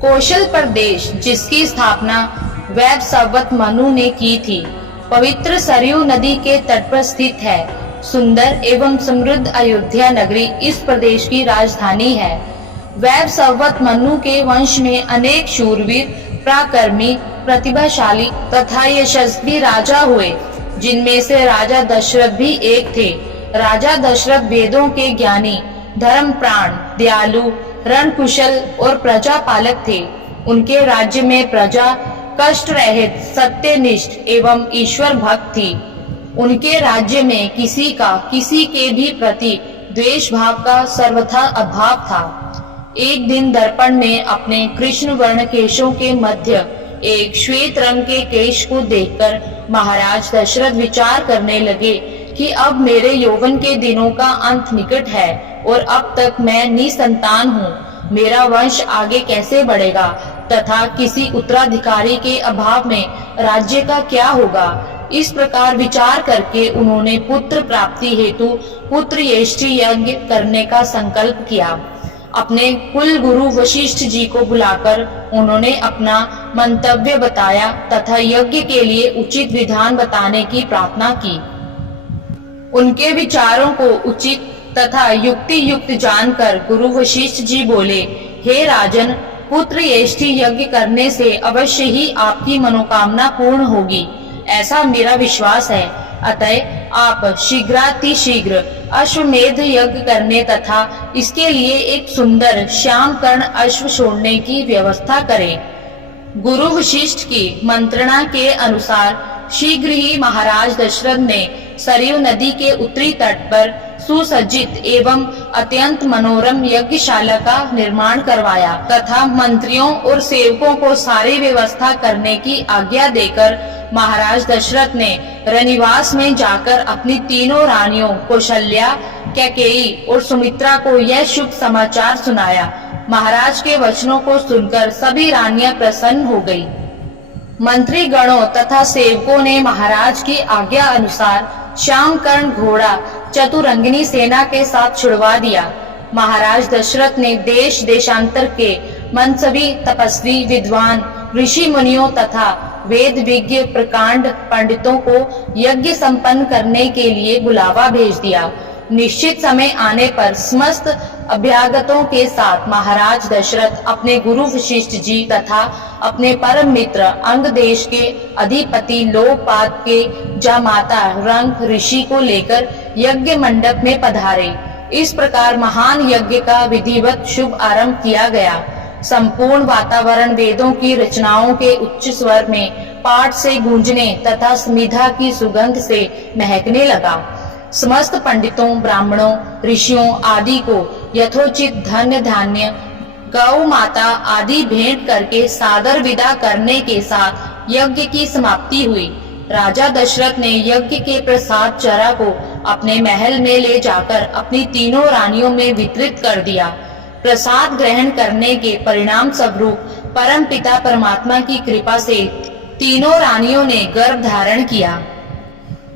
कौशल प्रदेश, जिसकी स्थापना वैवस्वत मनु ने की थी, पवित्र सरयू नदी के तट पर स्थित है। सुंदर एवं समृद्ध अयोध्या नगरी इस प्रदेश की राजधानी है। वैवस्वत मनु के वंश में अनेक शूरवीर, पराक्रमी, प्रतिभाशाली तथा यशस्वी राजा हुए, जिनमें से राजा दशरथ भी एक थे। राजा दशरथ वेदों के ज्ञानी, धर्मप्राण, दयालु, रणकुशल और प्रजापालक थे। उनके राज्य में प्रजा कष्ट रहित, सत्यनिष्ठ एवं ईश्वर भक्त थी। उनके राज्य में किसी के भी प्रति द्वेष भाव का सर्वथा अभाव था। एक दिन दर्पण में अपने कृष्ण वर्ण केशों के मध्य एक श्वेत रंग के केश को देखकर महाराज दशरथ विचार करने लगे कि अब मेरे यौवन के दिनों का अंत निकट है और अब तक मैं निसंतान हूँ। मेरा वंश आगे कैसे बढ़ेगा तथा किसी उत्तराधिकारी के अभाव में राज्य का क्या होगा। इस प्रकार विचार करके उन्होंने पुत्र प्राप्ति हेतु पुत्र यष्टि यज्ञ करने का संकल्प किया। अपने कुल गुरु वशिष्ठ जी को बुलाकर उन्होंने अपना मंतव्य बताया तथा यज्ञ के लिए उचित विधान बताने की प्रार्थना की। उनके विचारों को उचित तथा युक्ति युक्त जानकर गुरु वशिष्ठ जी बोले, हे राजन, पुत्र यष्टि यज्ञ करने से अवश्य ही आपकी मनोकामना पूर्ण होगी, ऐसा मेरा विश्वास है। अतः आप शीघ्रातिशीघ्र अश्वमेध यज्ञ करने तथा इसके लिए एक सुंदर श्याम कर्ण अश्व छोड़ने की व्यवस्था करें। गुरु वशिष्ठ की मंत्रणा के अनुसार शीघ्र ही महाराज दशरथ ने सरयू नदी के उत्तरी तट पर सुसज्जित एवं अत्यंत मनोरम यज्ञशाला का निर्माण करवाया तथा मंत्रियों और सेवकों को सारी व्यवस्था करने की आज्ञा देकर महाराज दशरथ ने रनिवास में जाकर अपनी तीनों रानियों कौशल्या, कैकेयी और सुमित्रा को यह शुभ समाचार सुनाया। महाराज के वचनों को सुनकर सभी रानियां प्रसन्न हो गई। मंत्री गणों तथा सेवकों ने महाराज की आज्ञा अनुसार श्यामकर्ण घोड़ा चतुरंगिनी सेना के साथ छुड़वा दिया। महाराज दशरथ ने देश देशांतर के मनसवी, तपस्वी, विद्वान, ऋषि मुनियों तथा वेद विज्ञ, प्रकांड पंडितों को यज्ञ संपन्न करने के लिए बुलावा भेज दिया। निश्चित समय आने पर समस्त अभ्यागतों के साथ महाराज दशरथ अपने गुरु वशिष्ठ जी तथा अपने परम मित्र अंग देश के अधिपति लोकपाद के जामाता रंग ऋषि को लेकर यज्ञ मंडप में पधारे। इस प्रकार महान यज्ञ का विधिवत शुभ आरंभ किया गया। संपूर्ण वातावरण वेदों की रचनाओं के उच्च स्वर में पाठ से गूंजने तथा स्मिधा की सुगंध से महकने लगा। समस्त पंडितों, ब्राह्मणों, ऋषियों आदि को यथोचित धन्य धान्य, गौ माता आदि भेंट करके सादर विदा करने के साथ यज्ञ की समाप्ति हुई। राजा दशरथ ने यज्ञ के प्रसाद चरा को अपने महल में ले जाकर अपनी तीनों रानियों में वितरित कर दिया। प्रसाद ग्रहण करने के परिणाम स्वरूप परम पिता परमात्मा की कृपा से तीनों रानियों ने गर्भ धारण किया।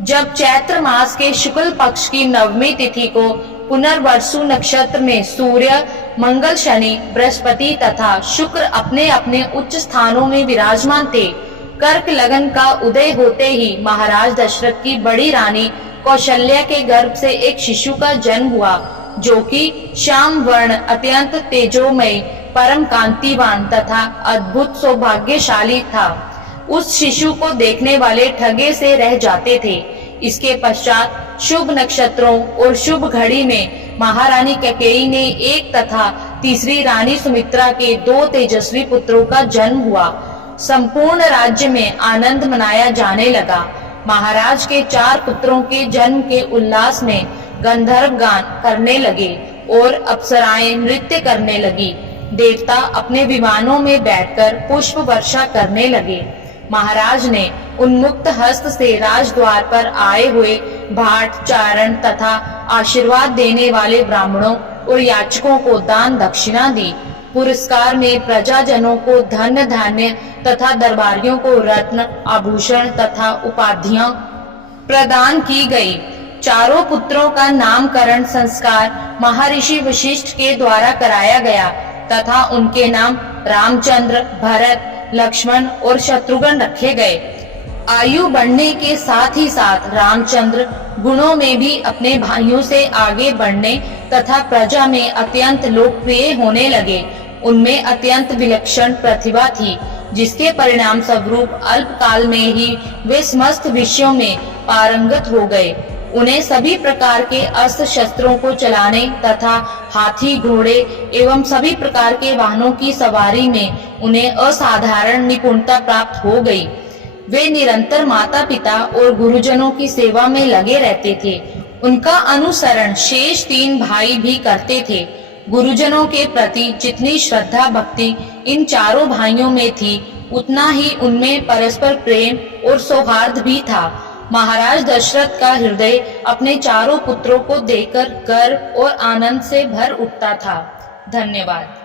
जब चैत्र मास के शुक्ल पक्ष की नवमी तिथि को पुनर्वसु नक्षत्र में सूर्य, मंगल, शनि, बृहस्पति तथा शुक्र अपने अपने उच्च स्थानों में विराजमान थे, कर्क लगन का उदय होते ही महाराज दशरथ की बड़ी रानी कौशल्या के गर्भ से एक शिशु का जन्म हुआ, जो कि श्याम वर्ण, अत्यंत तेजोमय, परम कांतिवान तथा अद्भुत सौभाग्यशाली था। उस शिशु को देखने वाले ठगे से रह जाते थे। इसके पश्चात शुभ नक्षत्रों और शुभ घड़ी में महारानी कैकेयी ने एक तथा तीसरी रानी सुमित्रा के 2 तेजस्वी पुत्रों का जन्म हुआ। संपूर्ण राज्य में आनंद मनाया जाने लगा। महाराज के 4 पुत्रों के जन्म के उल्लास में गंधर्व गान करने लगे और अप्सराएं नृत्य करने लगी। देवता अपने विमानों में बैठकर पुष्प वर्षा करने लगे। महाराज ने उन्मुक्त हस्त से राजद्वार पर आए हुए भाट, चारण तथा आशीर्वाद देने वाले ब्राह्मणों और याचकों को दान दक्षिणा दी। पुरस्कार में प्रजाजनों को धन धान्य तथा दरबारियों को रत्न, आभूषण तथा उपाधियां प्रदान की गई। चारों पुत्रों का नामकरण संस्कार महर्षि वशिष्ठ के द्वारा कराया गया। तथा उनके नाम रामचंद्र, भरत, लक्ष्मण और शत्रुघ्न रखे गए। आयु बढ़ने के साथ ही साथ रामचंद्र गुणों में भी अपने भाइयों से आगे बढ़ने तथा प्रजा में अत्यंत लोकप्रिय होने लगे। उनमें अत्यंत विलक्षण प्रतिभा थी, जिसके परिणाम स्वरूप अल्पकाल में ही वे समस्त विषयों में पारंगत हो गए। उन्हें सभी प्रकार के अस्त्र शस्त्रों को चलाने तथा हाथी, घोड़े एवं सभी प्रकार के वाहनों की सवारी में उन्हें असाधारण निपुणता प्राप्त हो गई। वे निरंतर माता पिता और गुरुजनों की सेवा में लगे रहते थे। उनका अनुसरण शेष 3 भाई भी करते थे। गुरुजनों के प्रति जितनी श्रद्धा भक्ति इन चारों भाइयों में थी, उतना ही उनमें परस्पर प्रेम और सौहार्द भी था। महाराज दशरथ का हृदय अपने चारों पुत्रों को देखकर गर्व और आनंद से भर उठता था। धन्यवाद।